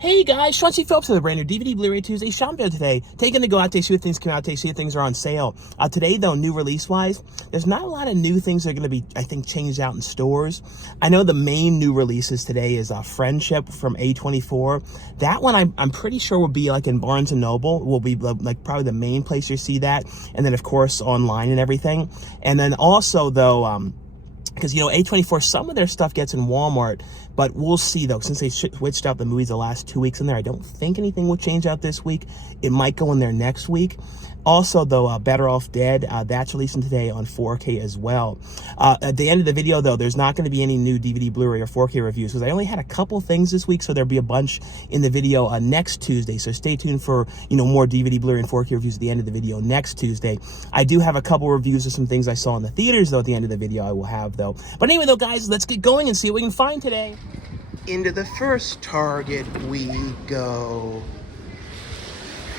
Hey guys, Sean C. Phillips with a brand new DVD Blu-ray Tuesday shop video today. Taking to go out today, see what things come out today, see what things are on sale. Today though, new release-wise, there's not a lot of new things that are going to be, I think, changed out in stores. I know the main new releases today is Friendship from A24. That one I'm pretty sure will be like in Barnes & Noble, will be like probably the main place you see that. And then of course online and everything. And then also though, because, you know, A24, some of their stuff gets in Walmart, but we'll see, though. Since they switched out the movies the last 2 weeks in there, I don't think anything will change out this week. It might go in there next week. Also, though, Better Off Dead, that's releasing today on 4K as well. At the end of the video, though, there's not going to be any new DVD, Blu-ray, or 4K reviews, because I only had a couple things this week, so there'll be a bunch in the video next Tuesday. So stay tuned for, you know, more DVD, Blu-ray, and 4K reviews at the end of the video next Tuesday. I do have a couple reviews of some things I saw in the theaters, though, at the end of the video I will have, though. But anyway, though, guys, let's get going and see what we can find today. Into the first Target we go.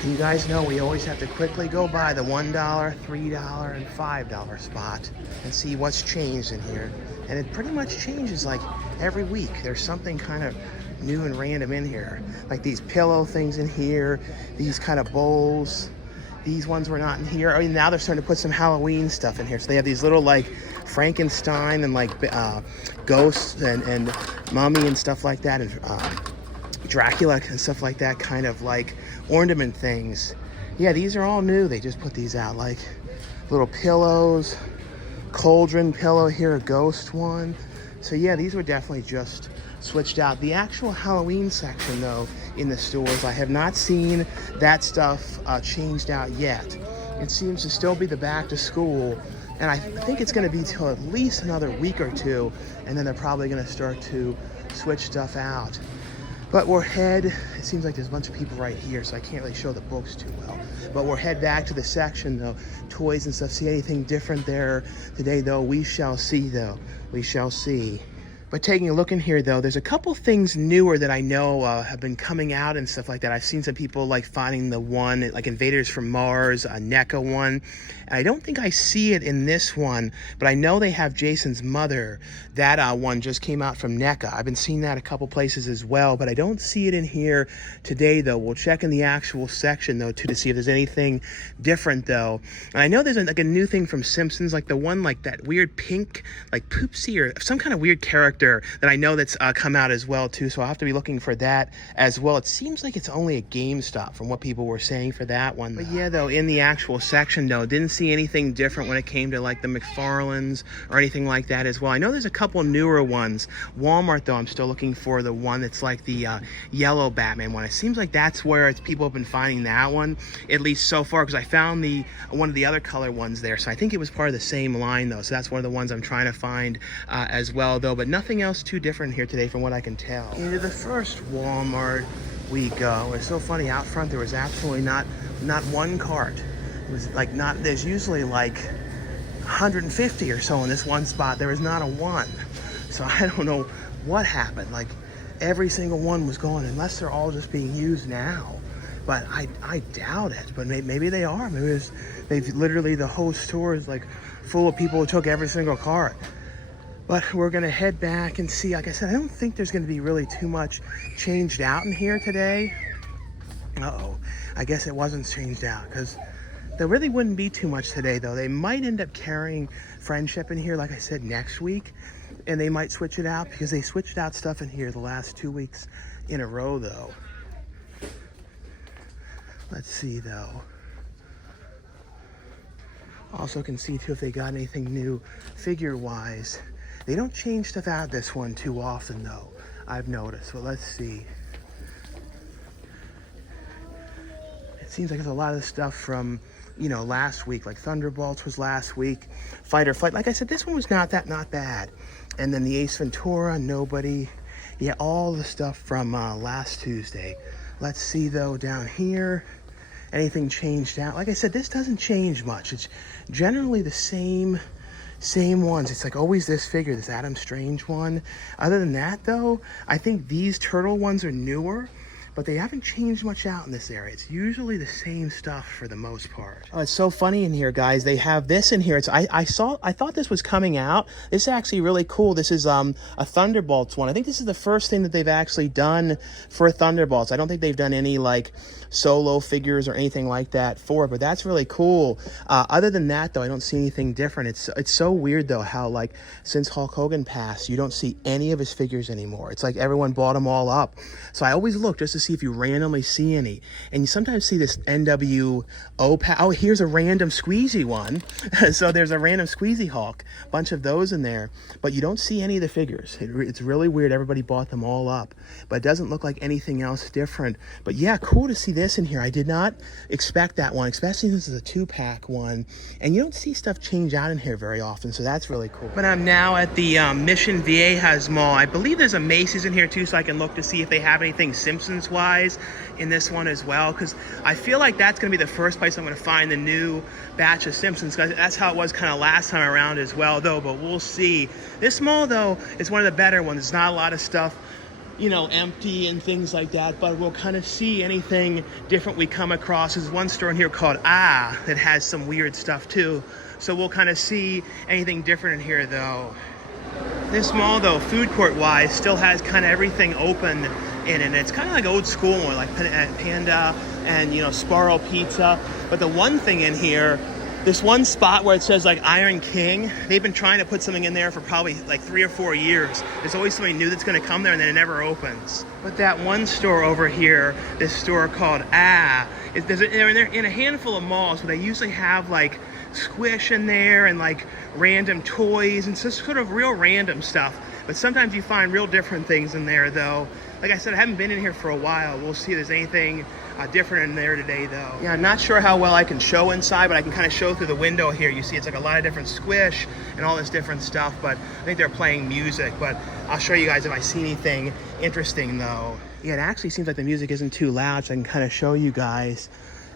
You guys know we always have to quickly go by the $1, $3, and $5 spot and see what's changed in here. And it pretty much changes like every week. There's something kind of new and random in here. Like these pillow things in here, these kind of bowls. These ones were not in here. I mean, now they're starting to put some Halloween stuff in here. So they have these little like Frankenstein and like ghosts and mummy and stuff like that. And Dracula and stuff like that, kind of like ornament things. Yeah, these are all new. They just put these out, like little pillows, cauldron pillow here, a ghost one. So yeah, these were definitely just switched out. The actual Halloween section though in the stores, I have not seen that stuff changed out yet. It seems to still be the back to school, and I think it's going to be till at least another week or two, and then they're probably going to start to switch stuff out. But we're it seems like there's a bunch of people right here, so I can't really show the books too well. But we'll head back to the section, though, toys and stuff. See anything different there today, though? We shall see, though. We shall see. But taking a look in here, though, there's a couple things newer that I know have been coming out and stuff like that. I've seen some people like finding the one, like Invaders from Mars, a NECA one. And I don't think I see it in this one, but I know they have Jason's Mother. That one just came out from NECA. I've been seeing that a couple places as well, but I don't see it in here today, though. We'll check in the actual section, though, too, to see if there's anything different, though. And I know there's like a new thing from Simpsons, like the one like that weird pink, like Poopsie or some kind of weird character that I know that's come out as well too, so I'll have to be looking for that as well. It seems like it's only a GameStop from what people were saying for that one. But yeah, though, in the actual section, though, didn't see anything different when it came to like the McFarlanes or anything like that as well. I know there's a couple newer ones. Walmart, though, I'm still looking for the one that's like the yellow Batman one. It seems like that's where people have been finding that one, at least so far, because I found one of the other color ones there, so I think it was part of the same line, though, so that's one of the ones I'm trying to find as well, though. But nothing else too different here today from what I can tell. Into the first Walmart we go. It's so funny, out front there was absolutely not one cart. It was like there's usually like 150 or so in this one spot. There was not a one. So I don't know what happened. Like every single one was gone, unless they're all just being used now. But I doubt it. But maybe they are. Maybe they've literally, the whole store is like full of people who took every single cart. But we're going to head back and see. Like I said, I don't think there's going to be really too much changed out in here today. Uh-oh. I guess it wasn't changed out, because there really wouldn't be too much today, though. They might end up carrying Friendship in here, like I said, next week. And they might switch it out, because they switched out stuff in here the last 2 weeks in a row, though. Let's see, though. Also can see, too, if they got anything new figure-wise. They don't change stuff out this one too often, though, I've noticed. But let's see. It seems like there's a lot of stuff from, you know, last week. Like Thunderbolts was last week. Fight or Flight. Like I said, this one was not bad. And then the Ace Ventura, Nobody. Yeah, all the stuff from last Tuesday. Let's see, though, down here. Anything changed out? Like I said, this doesn't change much. It's generally the same ones. It's like always this figure, this Adam Strange one. Other than that, though, I think these turtle ones are newer. but they haven't changed much out in this area. It's usually the same stuff for the most part. Oh, it's so funny in here, guys. They have this in here. It's I thought this was coming out. This is actually really cool. This is a Thunderbolts one. I think this is the first thing that they've actually done for Thunderbolts. I don't think they've done any like solo figures or anything like that for it, but that's really cool. Other than that, though, I don't see anything different. It's so weird, though, how like since Hulk Hogan passed, you don't see any of his figures anymore. It's like everyone bought them all up. So I always look just to see if you randomly see any. And you sometimes see this NWO pack. Oh, here's a random squeezy one. So there's a random squeezy Hulk, bunch of those in there, but you don't see any of the figures. It's really weird. Everybody bought them all up, but it doesn't look like anything else different. But yeah, cool to see this in here. I did not expect that one, especially since it's a 2-pack one, and you don't see stuff change out in here very often, so that's really cool. But I'm now at the Mission Viejas Mall. I believe there's a Macy's in here too, so I can look to see if they have anything Simpsons wise in this one as well, because I feel like that's going to be the first place I'm going to find the new batch of Simpsons, because that's how it was kind of last time around as well, though. But we'll see. This mall, though, is one of the better ones. There's not a lot of stuff, you know, empty and things like that, but we'll kind of see anything different we come across. There's one store in here called that has some weird stuff too, so we'll kind of see anything different in here, though. This mall, though, food court wise, still has kind of everything open in it. It's kind of like old school one, like Panda and, you know, Sparrow Pizza. But the one thing in here, this one spot where it says like Iron King, they've been trying to put something in there for probably like 3 or 4 years. There's always something new that's going to come there, and then it never opens. But that one store over here, this store called they're in a handful of malls, but they usually have like Squish in there and like random toys and just sort of real random stuff. But sometimes you find real different things in there, though. Like I said, I haven't been in here for a while. We'll see if there's anything different in there today, though. Yeah, I'm not sure how well I can show inside, but I can kind of show through the window here. You see it's like a lot of different Squish and all this different stuff, but I think they're playing music. But I'll show you guys if I see anything interesting, though. Yeah, it actually seems like the music isn't too loud, so I can kind of show you guys.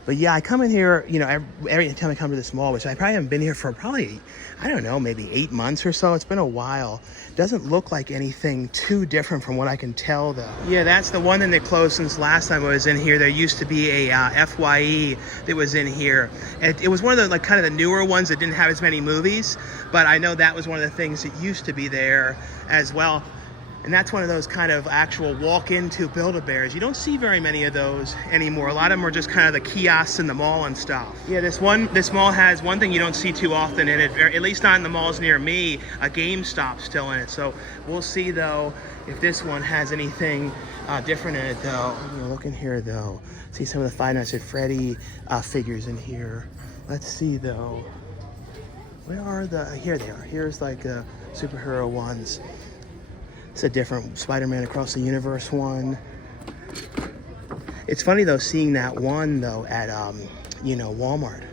But yeah, I come in here, you know, every time I come to this mall, which I probably haven't been here for probably, I don't know, maybe 8 months or so. It's been a while. Doesn't look like anything too different from what I can tell, though. Yeah, that's the one thing that closed since last time I was in here. There used to be a FYE that was in here. It was one of the, like, kind of the newer ones that didn't have as many movies, but I know that was one of the things that used to be there as well. And that's one of those kind of actual walk-into Build-A-Bears. You don't see very many of those anymore. A lot of them are just kind of the kiosks in the mall and stuff. Yeah, this mall has one thing you don't see too often in it, or at least not in the malls near me, a GameStop still in it. So we'll see, though, if this one has anything different in it, though. You know, look in here, though. See some of the Five Nights at Freddy figures in here. Let's see, though. Where are the... Here they are. Here's like superhero ones. It's a different Spider-Man Across the Universe one. It's funny, though, seeing that one, though, at, you know, Walmart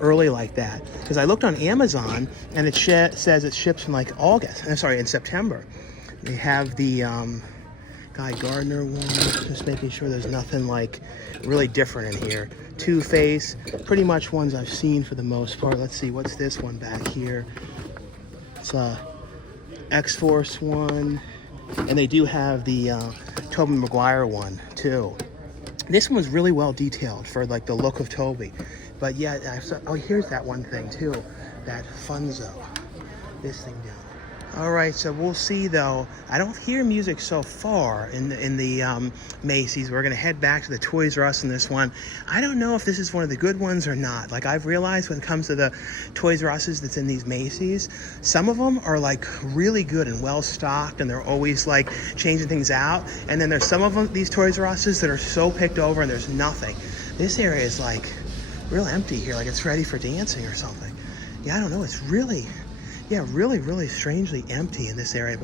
early like that. Because I looked on Amazon, and it says it ships in, like, in September. They have the Guy Gardner one. Just making sure there's nothing, like, really different in here. Two-Face. Pretty much ones I've seen for the most part. Let's see, what's this one back here? It's a X-Force one. And they do have the Tobey Maguire one, too. This one was really well detailed for, like, the look of Tobey. But, yeah, here's that one thing, too. That Funzo. This thing down there. All right, so we'll see, though. I don't hear music so far in the Macy's. We're going to head back to the Toys R Us in this one. I don't know if this is one of the good ones or not. Like, I've realized when it comes to the Toys R Us's that's in these Macy's, some of them are, like, really good and well-stocked, and they're always, like, changing things out. And then there's some of them, these Toys R Us's, that are so picked over and there's nothing. This area is, like, real empty here. Like, it's ready for dancing or something. Yeah, I don't know. It's really... Yeah, really strangely empty in this area,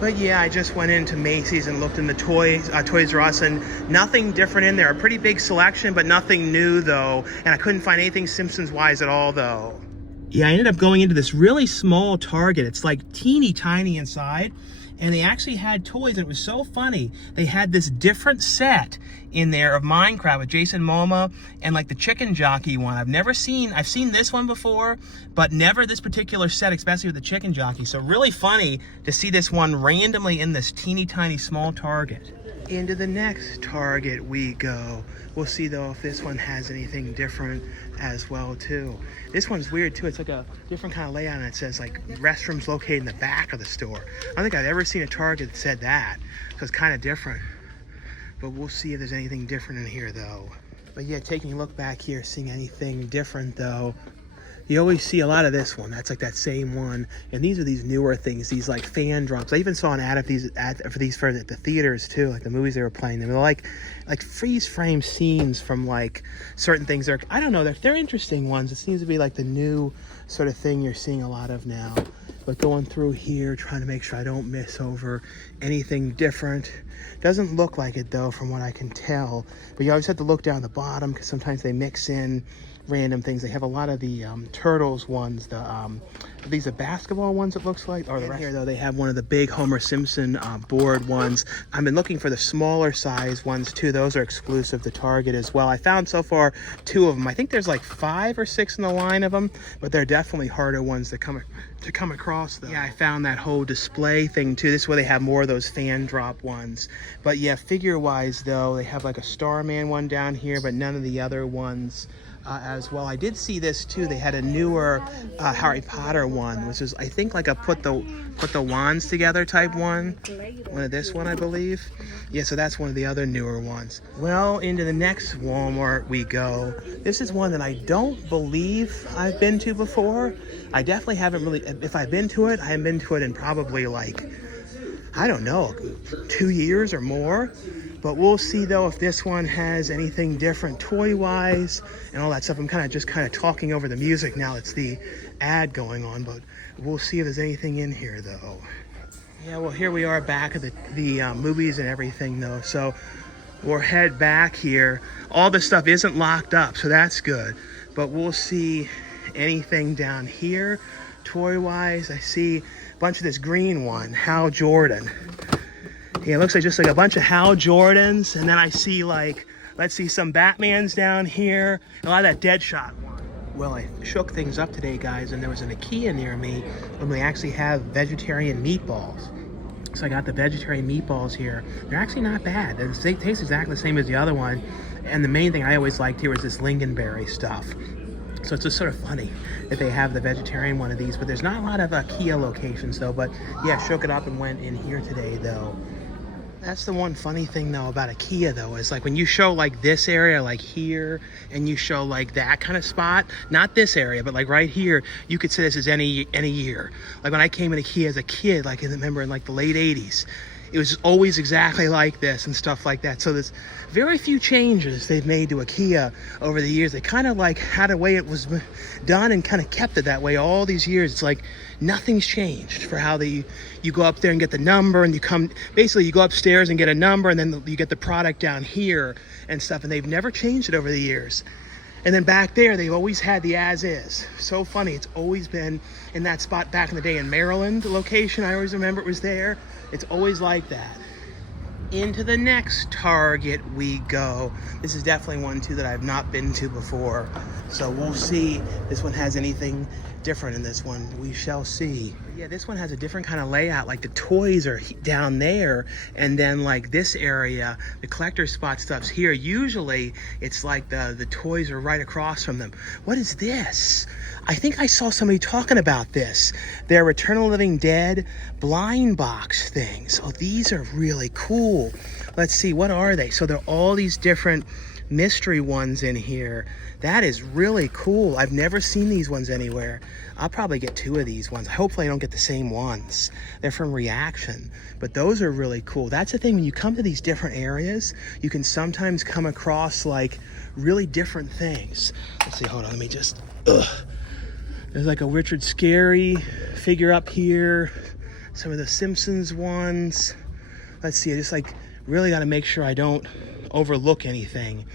but yeah, I just went into Macy's and looked in the Toys R Us, and nothing different in there. A pretty big selection, but nothing new, though, and I couldn't find anything Simpsons-wise at all, though. Yeah, I ended up going into this really small Target. It's like teeny tiny inside, and they actually had toys, and it was so funny. They had this different set in there of Minecraft with Jason Momoa and like the chicken jockey one. I've seen this one before, but never this particular set, especially with the chicken jockey. So really funny to see this one randomly in this teeny tiny small Target. Into the next Target we go. We'll see though if this one has anything different as well too. This one's weird too. It's like a different kind of layout, and it says like restrooms located in the back of the store. I don't think I've ever seen a Target that said that, so it's kind of different. But we'll see if there's anything different in here though. But yeah, taking a look back here, seeing anything different though. You always see a lot of this one. That's like that same one. And these are these newer things, these like fan drops. I even saw an ad of these for the theaters too, like the movies they were playing. They were like freeze frame scenes from like certain things. I don't know, they're interesting ones. It seems to be like the new sort of thing you're seeing a lot of now. But going through here, trying to make sure I don't miss over anything different. Doesn't look like it though, from what I can tell. But you always have to look down the bottom because sometimes they mix in random things. They have a lot of the Turtles ones, these are basketball ones, it looks like. Or the rest here though, they have one of the big Homer Simpson board ones. I've been looking for the smaller size ones too. Those are exclusive to Target as well. I found so far 2 of them. I think there's like 5 or 6 in the line of them, but they're definitely harder ones to come across though. Yeah, I found that whole display thing too. This is where they have more of those fan drop ones. But yeah, figure wise though, they have like a Starman one down here, but none of the other ones as well. I did see this too. They had a newer Harry Potter one, which is I think like a put the wands together type one. One of this one, I believe. Yeah, so that's one of the other newer ones. Well, into the next Walmart we go. This is one that I don't believe I've been to before. I definitely haven't really, if I've been to it, I haven't been to it in probably like, I don't know, 2 years or more. But we'll see though if this one has anything different toy-wise and all that stuff. I'm kind of talking over the music now. It's the ad going on, but we'll see if there's anything in here though. Yeah, well here we are back at the movies and everything though. So we'll head back here. All this stuff isn't locked up, so that's good. But we'll see anything down here toy-wise. I see a bunch of this green one, Hal Jordan. Yeah, it looks like just like a bunch of Hal Jordans, and then I see like, let's see, some Batmans down here, a lot of that Deadshot one. Well, I shook things up today, guys, and there was an Ikea near me, and they actually have vegetarian meatballs. So I got the vegetarian meatballs here. They're actually not bad. They taste exactly the same as the other one, and the main thing I always liked here was this lingonberry stuff. So it's just sort of funny that they have the vegetarian one of these, but there's not a lot of Ikea locations though. But yeah, shook it up and went in here today though. That's the one funny thing though about Ikea though, is like when you show like this area, like here, and you show like that kind of spot, not this area, but like right here, you could say this is any year. Like when I came in Ikea as a kid, like I remember in like the late 80s, it was always exactly like this and stuff like that. So there's very few changes they've made to Ikea over the years. They kind of like had a way it was done and kind of kept it that way all these years. It's like nothing's changed for how you go up there and get the number, and you go upstairs and get a number, and then you get the product down here and stuff, and they've never changed it over the years. And then back there, they've always had the as is. So funny, it's always been in that spot back in the day in Maryland, the location. I always remember it was there. It's always like that. Into the next Target we go. This is definitely one too that I've not been to before. So we'll see if this one has anything different in this one. We shall see. But yeah, this one has a different kind of layout. Like the toys are down there, and then like this area, the collector spot stuff's here. Usually it's like the toys are right across from them. What is this? I think I saw somebody talking about this. They're Return of the Living Dead blind box things. Oh, these are really cool. Let's see, what are they? So there are all these different mystery ones in here. That is really cool. I've never seen these ones anywhere. I'll probably get 2 of these ones. Hopefully I don't get the same ones. They're from Reaction, but those are really cool. That's the thing, when you come to these different areas, you can sometimes come across like really different things. Let's see, hold on, let me just, There's like a Richard Scarry figure up here. Some of the Simpsons ones. Let's see, I just like really got to make sure I don't overlook anything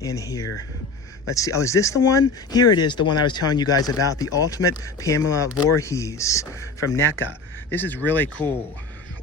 in here. Let's see. Oh, is this the one? Here it is, the one I was telling you guys about, the Ultimate Pamela Voorhees from NECA. This is really cool.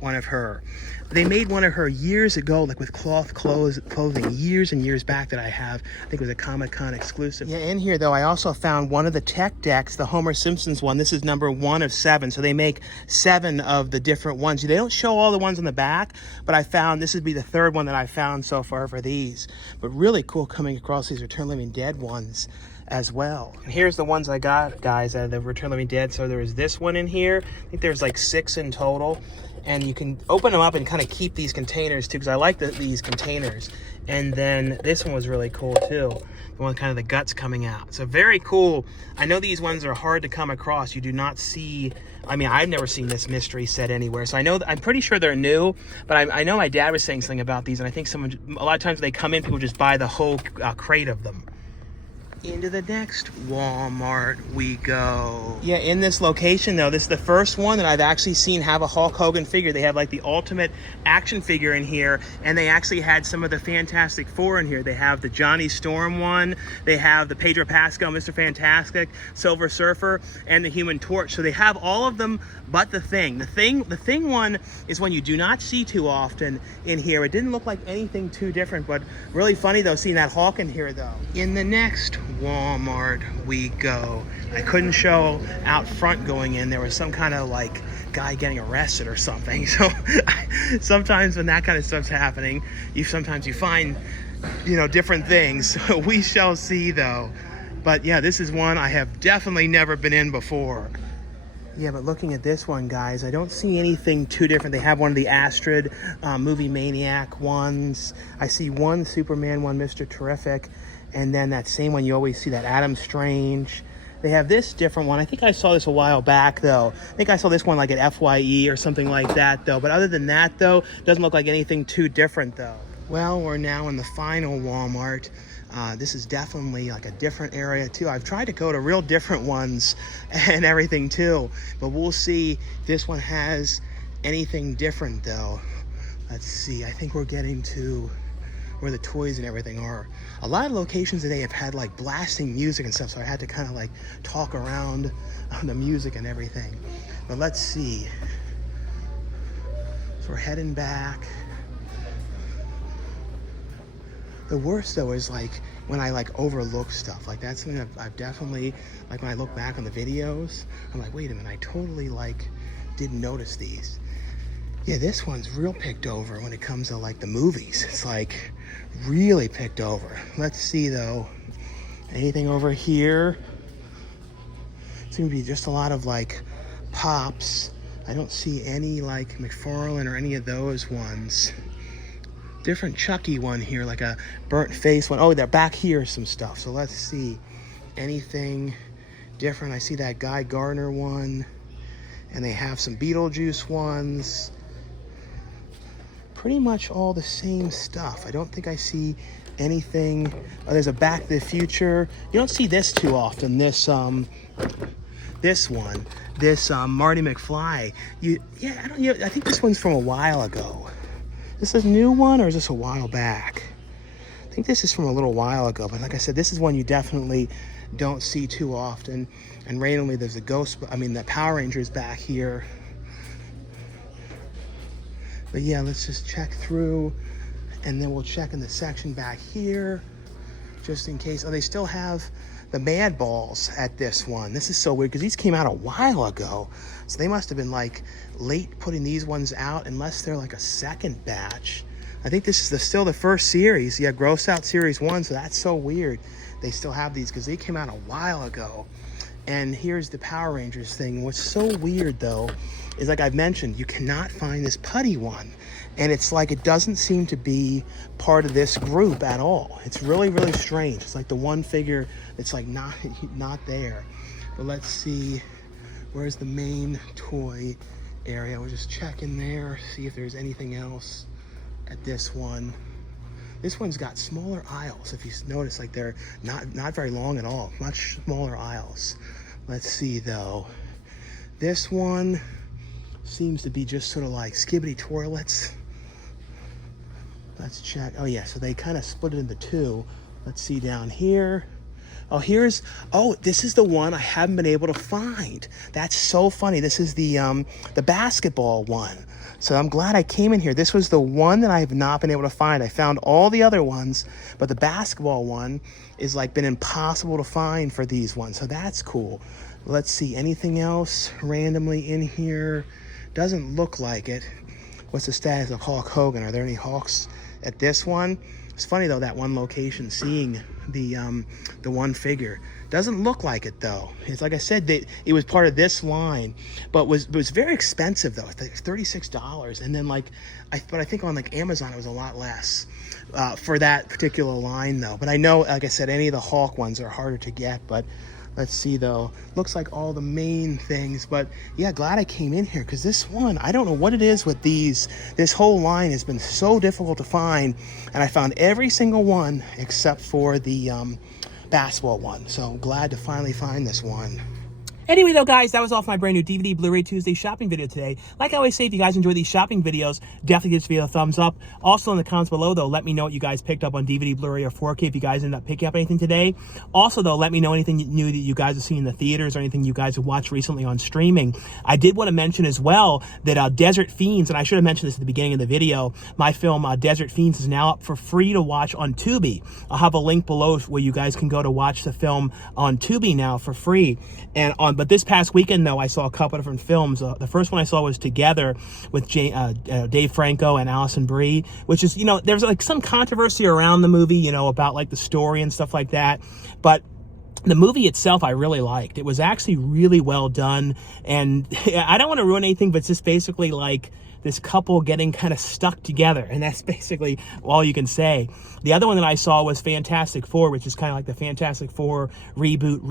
one of her. They made one of her years ago, like with cloth clothing, years and years back that I have. I think it was a Comic-Con exclusive. Yeah, in here though, I also found one of the Tech Decks, the Homer Simpsons one. This is number 1 of 7, so they make 7 of the different ones. They don't show all the ones on the back, but I found this would be the 3rd one that I found so far for these. But really cool coming across these Return of the Living Dead ones as well. And here's the ones I got, guys, out of the Return of the Living Dead. So there was this one in here. I think there's like 6 in total. And you can open them up and kind of keep these containers too, because I like these containers. And then this one was really cool too. The one kind of the guts coming out. So very cool. I know these ones are hard to come across. You do not see, I mean, I've never seen this mystery set anywhere. So I know, I'm pretty sure they're new, but I know my dad was saying something about these, and I think a lot of times they come in, people just buy the whole crate of them. Into the next Walmart we go. Yeah, in this location though, this is the first one that I've actually seen have a Hulk Hogan figure. They have like the Ultimate action figure in here, and they actually had some of the Fantastic Four in here. They have the Johnny Storm one, they have the Pedro Pascal, Mr. Fantastic, Silver Surfer, and the Human Torch. So they have all of them but the Thing. The Thing one is one you do not see too often in here. It didn't look like anything too different, but really funny though seeing that Hulk in here though. In the next Walmart we go. I couldn't show out front going in. There was some kind of like guy getting arrested or something. So sometimes when that kind of stuff's happening, sometimes you find, you know, different things. So we shall see though. But yeah, this is one I have definitely never been in before. Yeah, but looking at this one, guys, I don't see anything too different. They have one of the Astrid Movie Maniac ones. I see one Superman, one Mr. Terrific, and then that same one you always see, that Adam Strange. They have this different one. I think I saw this a while back, though. I think I saw this one like at FYE or something like that, though. But other than that, though, doesn't look like anything too different, though. Well, we're now in the final Walmart. This is definitely like a different area too. I've tried to go to real different ones and everything too, but we'll see if this one has anything different though. Let's see, I think we're getting to where the toys and everything are. A lot of locations today have had like blasting music and stuff, so I had to kind of like talk around the music and everything. But let's see. So we're heading back. The worst though is like when I like overlook stuff. Like that's something I've definitely, like when I look back on the videos, I'm like, wait a minute, I totally like didn't notice these. Yeah, this one's real picked over when it comes to like the movies. It's like really picked over. Let's see though, anything over here? Seems to be just a lot of like pops. I don't see any like McFarlane or any of those ones. Different Chucky one here, like a burnt face one. Oh, they're back here, some stuff. So let's see anything different. I see that Guy Gardner one, and they have some Beetlejuice ones. Pretty much all the same stuff. I don't think I see anything. Oh, there's a Back to the Future. You don't see this too often. This one, this Marty McFly. I think this one's from a while ago. Is this a new one or is this a while back? I think this is from a little while ago, but like I said, this is one you definitely don't see too often. And randomly there's the Power Rangers back here. But yeah, let's just check through and then we'll check in the section back here just in case. Oh, they still have the Meatballs at this one. This is so weird because these came out a while ago. So they must have been like late putting these ones out unless they're like a second batch. I think this is still the first series. Yeah, Gross Out Series 1, so that's so weird. They still have these because they came out a while ago. And here's the Power Rangers thing. What's so weird though is, like I've mentioned, you cannot find this putty one. And it's like it doesn't seem to be part of this group at all. It's really, really strange. It's like the one figure that's like not there. But let's see, where's the main toy area? We'll just check in there, see if there's anything else at this one. This one's got smaller aisles. If you notice, like they're not very long at all, much smaller aisles. Let's see though. This one seems to be just sort of like skibbity toilets. Let's check. Oh yeah, so they kind of split it into two. Let's see down here. Oh, this is the one I haven't been able to find. That's so funny. This is the basketball one. So I'm glad I came in here. This was the one that I have not been able to find. I found all the other ones, but the basketball one is like been impossible to find for these ones. So that's cool. Let's see, anything else randomly in here? Doesn't look like it. What's the status of Hulk Hogan? Are there any Hulks at this one? It's funny though, that one location, seeing the one figure. Doesn't look like it though. It's like I said, it was part of this line, but was very expensive though. It's like $36, and then I think on like Amazon it was a lot less for that particular line though. But I know, like I said, any of the Hulk ones are harder to get. But let's see though. Looks like all the main things. But yeah, glad I came in here, because this one, I don't know what it is with these. This whole line has been so difficult to find, and I found every single one except for the basketball one. So I'm glad to finally find this one. Anyway, though, guys, that was all for my brand new DVD Blu-ray Tuesday shopping video today. Like I always say, if you guys enjoy these shopping videos, definitely give this video a thumbs up. Also, in the comments below, though, let me know what you guys picked up on DVD, Blu-ray, or 4K if you guys ended up picking up anything today. Also, though, let me know anything new that you guys have seen in the theaters or anything you guys have watched recently on streaming. I did want to mention as well that Desert Fiends, and I should have mentioned this at the beginning of the video, my film Desert Fiends is now up for free to watch on Tubi. I'll have a link below where you guys can go to watch the film on Tubi now for free. But this past weekend, though, I saw a couple of different films. The first one I saw was Together with Dave Franco and Alison Brie, which is, there's like some controversy around the movie, about like the story and stuff like that. But the movie itself I really liked. It was actually really well done. And I don't want to ruin anything, but it's just basically like this couple getting kind of stuck together, and that's basically all you can say. The other one that I saw was Fantastic Four, which is kind of like the Fantastic Four reboot.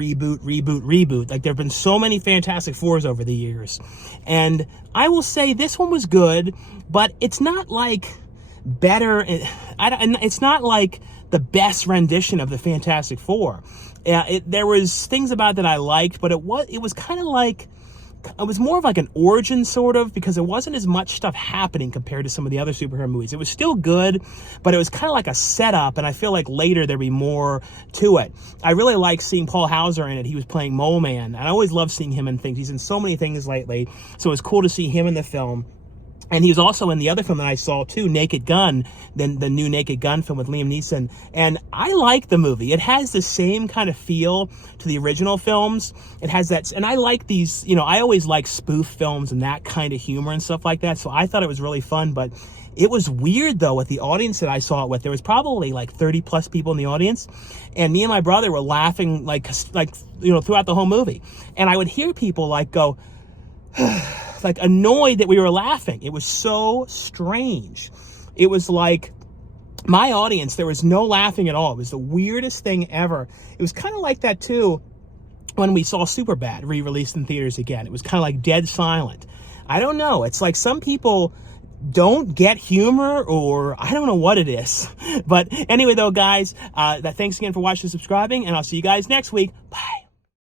Like, there have been so many Fantastic Fours over the years, and I will say this one was good, but it's not like better. It's not like the best rendition of the Fantastic Four. There was things about it that I liked, but it was kind of like, it was more of like an origin, sort of, because there wasn't as much stuff happening compared to some of the other superhero movies. It was still good, but it was kind of like a setup, and I feel like later there'd be more to it. I really like seeing Paul Hauser in it. He was playing Mole Man, and I always love seeing him in things. He's in so many things lately, so it was cool to see him in the film. And he was also in the other film that I saw too, Naked Gun, the new Naked Gun film with Liam Neeson. And I like the movie. It has the same kind of feel to the original films. It has that, and I like these, I always like spoof films and that kind of humor and stuff like that. So I thought it was really fun, but it was weird though with the audience that I saw it with. There was probably like 30 plus people in the audience, and me and my brother were laughing like throughout the whole movie. And I would hear people like go, like annoyed that we were laughing. It was so strange. It was like my audience, there was no laughing at all. It was the weirdest thing ever. It was kind of like that too when we saw Superbad re-released in theaters again. It was kind of like dead silent. I don't know. It's like some people don't get humor, or I don't know what it is. But anyway though, guys, thanks again for watching and subscribing, and I'll see you guys next week. Bye.